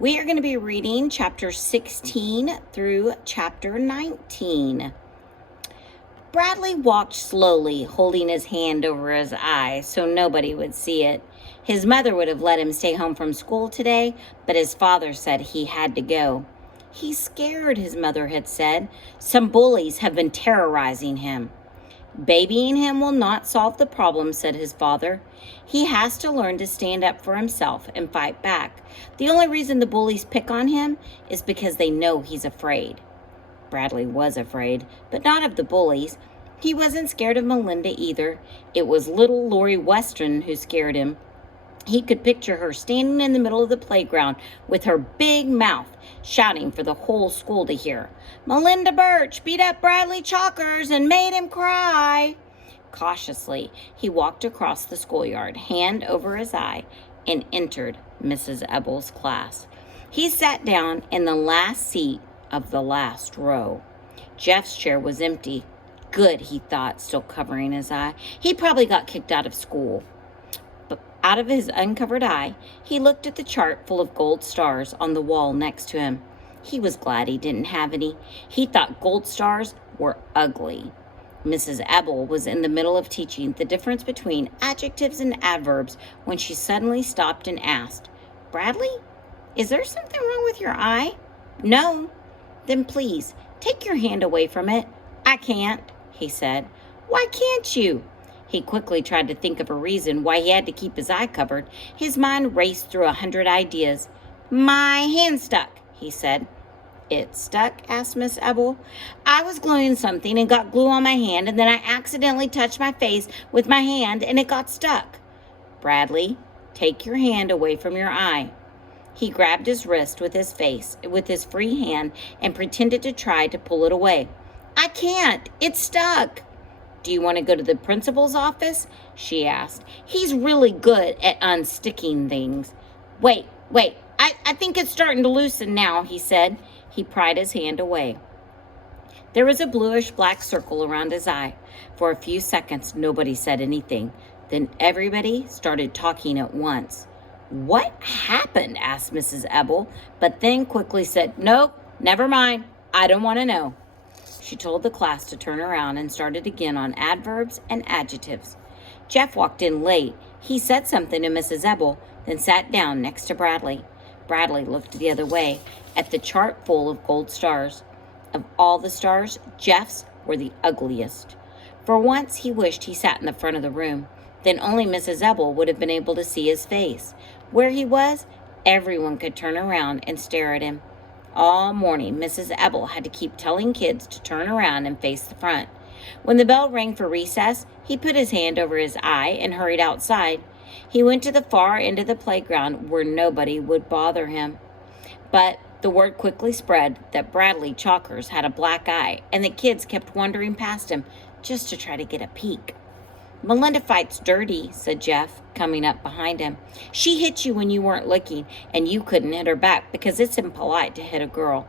We are going to be reading chapter 16 through chapter 19. Bradley walked slowly, holding his hand over his eye so nobody would see it. His mother would have let him stay home from school today, but his father said he had to go. He's scared, his mother had said. Some bullies have been terrorizing him. Babying him will not solve the problem, said his father. He has to learn to stand up for himself and fight back. The only reason the bullies pick on him is because they know he's afraid. Bradley was afraid, but not of the bullies. He wasn't scared of Melinda either. It was little Lori Weston who scared him. He could picture her standing in the middle of the playground with her big mouth, shouting for the whole school to hear. Melinda Birch beat up Bradley Chalkers and made him cry. Cautiously, he walked across the schoolyard, hand over his eye, and entered Mrs. Ebble's class. He sat down in the last seat of the last row. Jeff's chair was empty. Good, he thought, still covering his eye. He probably got kicked out of school. Out of his uncovered eye, he looked at the chart full of gold stars on the wall next to him. He was glad he didn't have any. He thought gold stars were ugly. Mrs. Ebble was in the middle of teaching the difference between adjectives and adverbs when she suddenly stopped and asked, Bradley, is there something wrong with your eye? No. Then please, take your hand away from it. I can't, he said. Why can't you? He quickly tried to think of a reason why he had to keep his eye covered. His mind raced through 100 ideas. My hand stuck, he said. It stuck? Asked Miss Ebble. I was gluing something and got glue on my hand, and then I accidentally touched my face with my hand, and it got stuck. Bradley, take your hand away from your eye. He grabbed his wrist with his free hand, and pretended to try to pull it away. I can't. It's stuck. Do you want to go to the principal's office? She asked. He's really good at unsticking things. Wait. I think it's starting to loosen now, he said. He pried his hand away. There was a bluish-black circle around his eye. For a few seconds, nobody said anything. Then everybody started talking at once. What happened? Asked Mrs. Ebble, but then quickly said, Nope, never mind. I don't want to know. She told the class to turn around and started again on adverbs and adjectives. Jeff walked in late. He said something to Mrs. Ebble, then sat down next to Bradley. Bradley looked the other way at the chart full of gold stars. Of all the stars, Jeff's were the ugliest. For once, he wished he sat in the front of the room. Then only Mrs. Ebble would have been able to see his face. Where he was, everyone could turn around and stare at him. All morning, Mrs. Ebble had to keep telling kids to turn around and face the front. When the bell rang for recess, he put his hand over his eye and hurried outside. He went to the far end of the playground where nobody would bother him. But the word quickly spread that Bradley Chalkers had a black eye, and the kids kept wandering past him just to try to get a peek. Melinda fights dirty, said Jeff, coming up behind him. She hit you when you weren't looking, and you couldn't hit her back because it's impolite to hit a girl.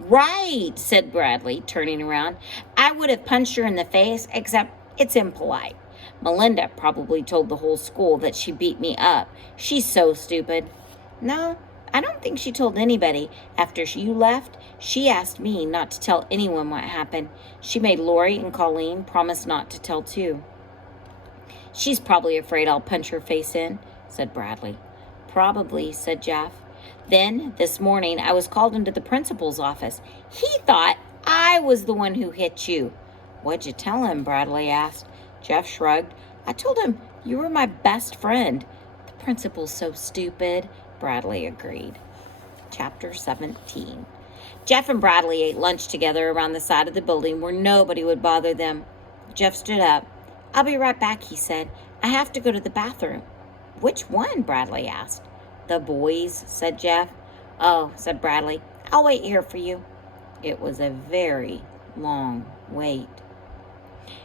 Right, said Bradley, turning around. I would have punched her in the face, except it's impolite. Melinda probably told the whole school that she beat me up. She's so stupid. No, I don't think she told anybody. After you left, she asked me not to tell anyone what happened. She made Lori and Colleen promise not to tell too. She's probably afraid I'll punch her face in, said Bradley. Probably, said Jeff. Then, this morning, I was called into the principal's office. He thought I was the one who hit you. What'd you tell him? Bradley asked. Jeff shrugged. I told him you were my best friend. The principal's so stupid, Bradley agreed. Chapter 17. Jeff and Bradley ate lunch together around the side of the building where nobody would bother them. Jeff stood up. I'll be right back, he said. I have to go to the bathroom. Which one? Bradley asked. The boys, said Jeff. Oh, said Bradley. I'll wait here for you. It was a very long wait.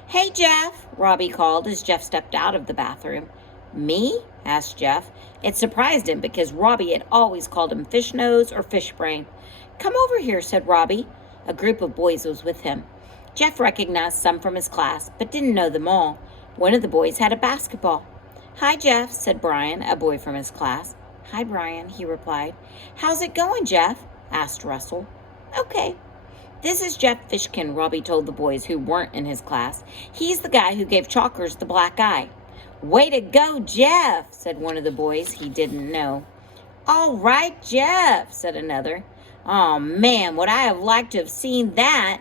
Hey, Jeff, Robbie called as Jeff stepped out of the bathroom. Me? Asked Jeff. It surprised him because Robbie had always called him Fish Nose or Fish Brain. Come over here, said Robbie. A group of boys was with him. Jeff recognized some from his class, but didn't know them all. One of the boys had a basketball. Hi, Jeff, said Brian, a boy from his class. "Hi, Brian," he replied. "How's it going, Jeff?" asked Russell. "Okay." "This is Jeff Fishkin," Robbie told the boys who weren't in his class. "He's the guy who gave Chalkers the black eye." "Way to go, Jeff," said one of the boys he didn't know. "All right, Jeff," said another. "Oh, man, would I have liked to have seen that."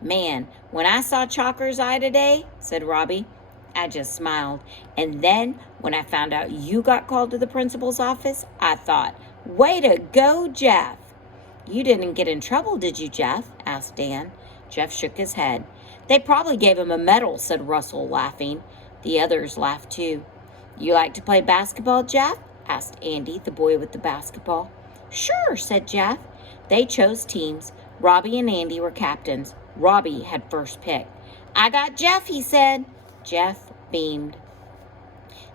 "Man, when I saw Chalker's eye today," said Robbie, "I just smiled. And then when I found out you got called to the principal's office, I thought, way to go, Jeff." "You didn't get in trouble, did you, Jeff?" asked Dan. Jeff shook his head. "They probably gave him a medal," said Russell, laughing. The others laughed too. "You like to play basketball, Jeff?" asked Andy, the boy with the basketball. "Sure," said Jeff. They chose teams. Robbie and Andy were captains. Robbie had first pick. "I got Jeff," he said. Jeff beamed.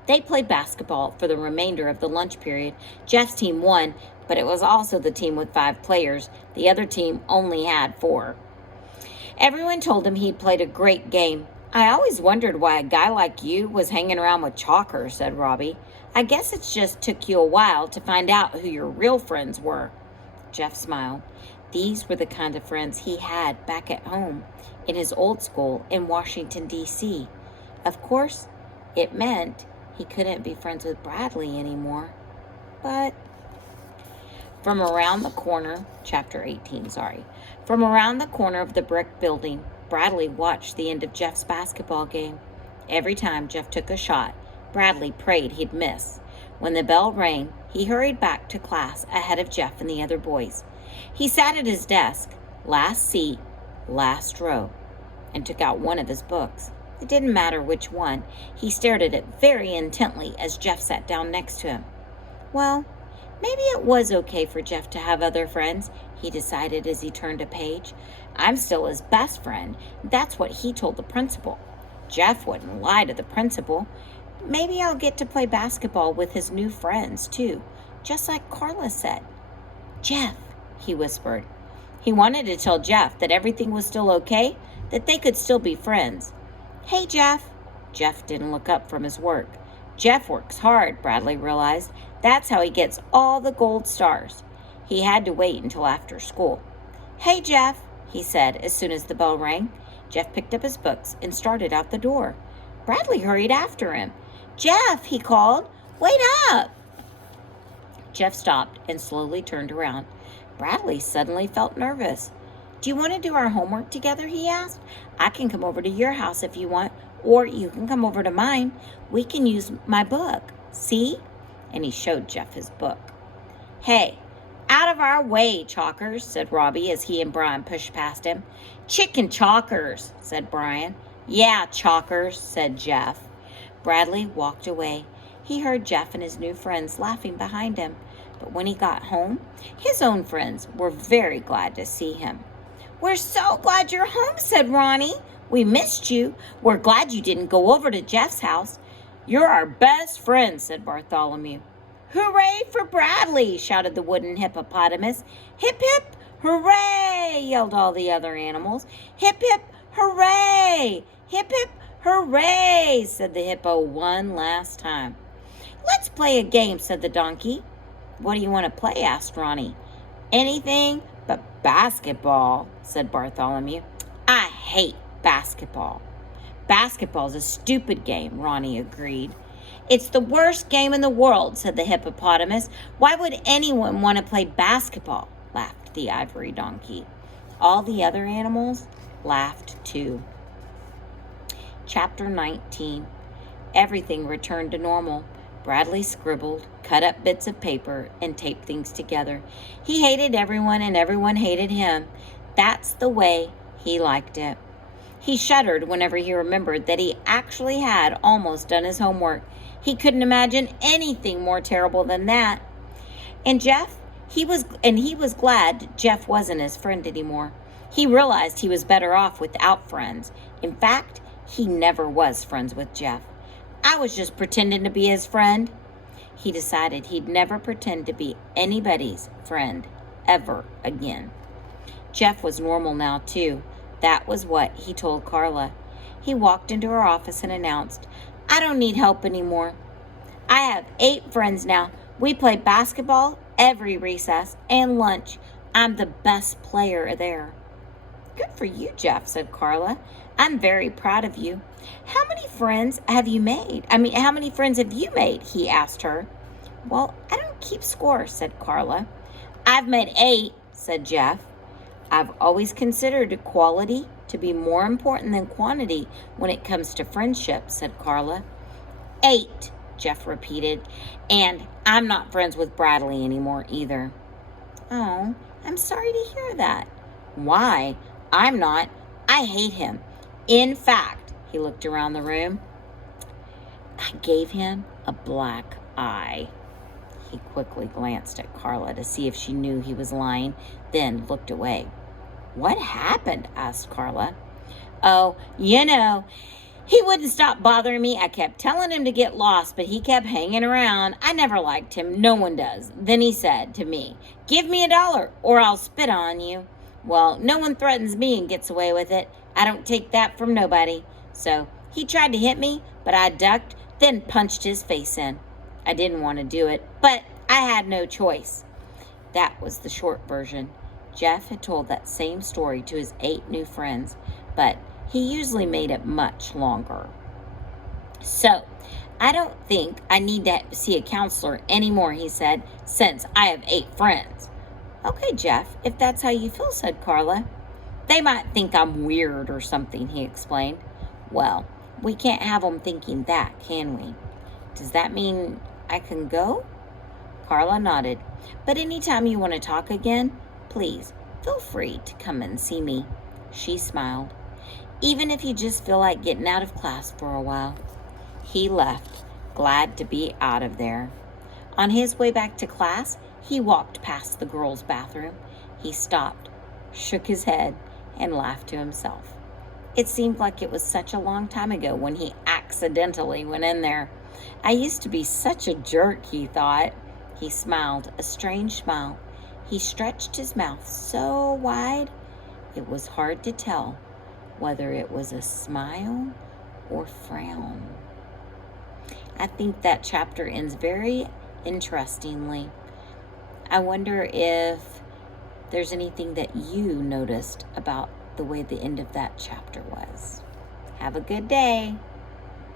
They played basketball for the remainder of the lunch period. Jeff's team won, but it was also the team with 5 players. The other team only had 4. Everyone told him he'd played a great game. "I always wondered why a guy like you was hanging around with Chalker," said Robbie. "I guess it just took you a while to find out who your real friends were." Jeff smiled. These were the kind of friends he had back at home, in his old school in Washington, D.C. Of course, it meant he couldn't be friends with Bradley anymore. But from around the corner, chapter 18, from around the corner of the brick building, Bradley watched the end of Jeff's basketball game. Every time Jeff took a shot, Bradley prayed he'd miss. When the bell rang, he hurried back to class ahead of Jeff and the other boys. He sat at his desk, last seat, last row, and took out one of his books. It didn't matter which one. He stared at it very intently as Jeff sat down next to him. Well, maybe it was okay for Jeff to have other friends, he decided as he turned a page. I'm still his best friend. That's what he told the principal. Jeff wouldn't lie to the principal. Maybe I'll get to play basketball with his new friends, too, just like Carla said. Jeff, he whispered. He wanted to tell Jeff that everything was still okay, that they could still be friends. Hey, Jeff. Jeff didn't look up from his work. Jeff works hard, Bradley realized. That's how he gets all the gold stars. He had to wait until after school. Hey, Jeff, he said as soon as the bell rang. Jeff picked up his books and started out the door. Bradley hurried after him. Jeff, he called, wait up. Jeff stopped and slowly turned around. Bradley suddenly felt nervous. Do you want to do our homework together, he asked. I can come over to your house if you want, or you can come over to mine. We can use my book. See? And he showed Jeff his book. Hey, out of our way, Chalkers, said Robbie as he and Brian pushed past him. Chicken Chalkers, said Brian. Yeah, Chalkers, said Jeff. Bradley walked away. He heard Jeff and his new friends laughing behind him. But when he got home, his own friends were very glad to see him. We're so glad you're home, said Ronnie. We missed you. We're glad you didn't go over to Jeff's house. You're our best friend, said Bartholomew. Hooray for Bradley, shouted the wooden hippopotamus. Hip, hip, hooray, yelled all the other animals. Hip, hip, hooray, hip, hip, hooray, said the hippo one last time. Let's play a game, said the donkey. What do you want to play, asked Ronnie. Anything but basketball, said Bartholomew. I hate basketball. Basketball's a stupid game, Ronnie agreed. It's the worst game in the world, said the hippopotamus. Why would anyone want to play basketball? Laughed the ivory donkey. All the other animals laughed too. Chapter 19. Everything returned to normal. Bradley scribbled, cut up bits of paper, and taped things together. He hated everyone, and everyone hated him. That's the way he liked it. He shuddered whenever he remembered that he actually had almost done his homework. He couldn't imagine anything more terrible than that. And he was glad Jeff wasn't his friend anymore. He realized he was better off without friends. In fact, he never was friends with Jeff. I was just pretending to be his friend. He decided he'd never pretend to be anybody's friend ever again. Jeff was normal now, too. That was what he told Carla. He walked into her office and announced, I don't need help anymore. I have 8 friends now. We play basketball every recess and lunch. I'm the best player there. Good for you, Jeff, said Carla. I'm very proud of you. How many friends have you made? How many friends have you made? He asked her. Well, I don't keep score, said Carla. I've made 8, said Jeff. I've always considered quality to be more important than quantity when it comes to friendship, said Carla. 8, Jeff repeated, and I'm not friends with Bradley anymore either. Oh, I'm sorry to hear that. Why? I'm not. I hate him. In fact, he looked around the room, I gave him a black eye. He quickly glanced at Carla to see if she knew he was lying, then looked away. What happened? Asked Carla. Oh, he wouldn't stop bothering me. I kept telling him to get lost, but he kept hanging around. I never liked him. No one does. Then he said to me, give me $1 or I'll spit on you. Well, no one threatens me and gets away with it. I don't take that from nobody. So he tried to hit me, but I ducked, then punched his face in. I didn't want to do it, but I had no choice. That was the short version. Jeff had told that same story to his 8 new friends, but he usually made it much longer. So, I don't think I need to see a counselor anymore, he said, since I have 8 friends. Okay, Jeff, if that's how you feel, said Carla. They might think I'm weird or something, he explained. Well, we can't have them thinking that, can we? Does that mean I can go? Carla nodded. But anytime you want to talk again, please feel free to come and see me. She smiled. Even if you just feel like getting out of class for a while. He left, glad to be out of there. On his way back to class, he walked past the girls' bathroom. He stopped, shook his head, and laughed to himself. It seemed like it was such a long time ago when he accidentally went in there. I used to be such a jerk, he thought. He smiled, a strange smile. He stretched his mouth so wide, it was hard to tell whether it was a smile or frown. I think that chapter ends very interestingly. I wonder if there's anything that you noticed about the way the end of that chapter was. Have a good day.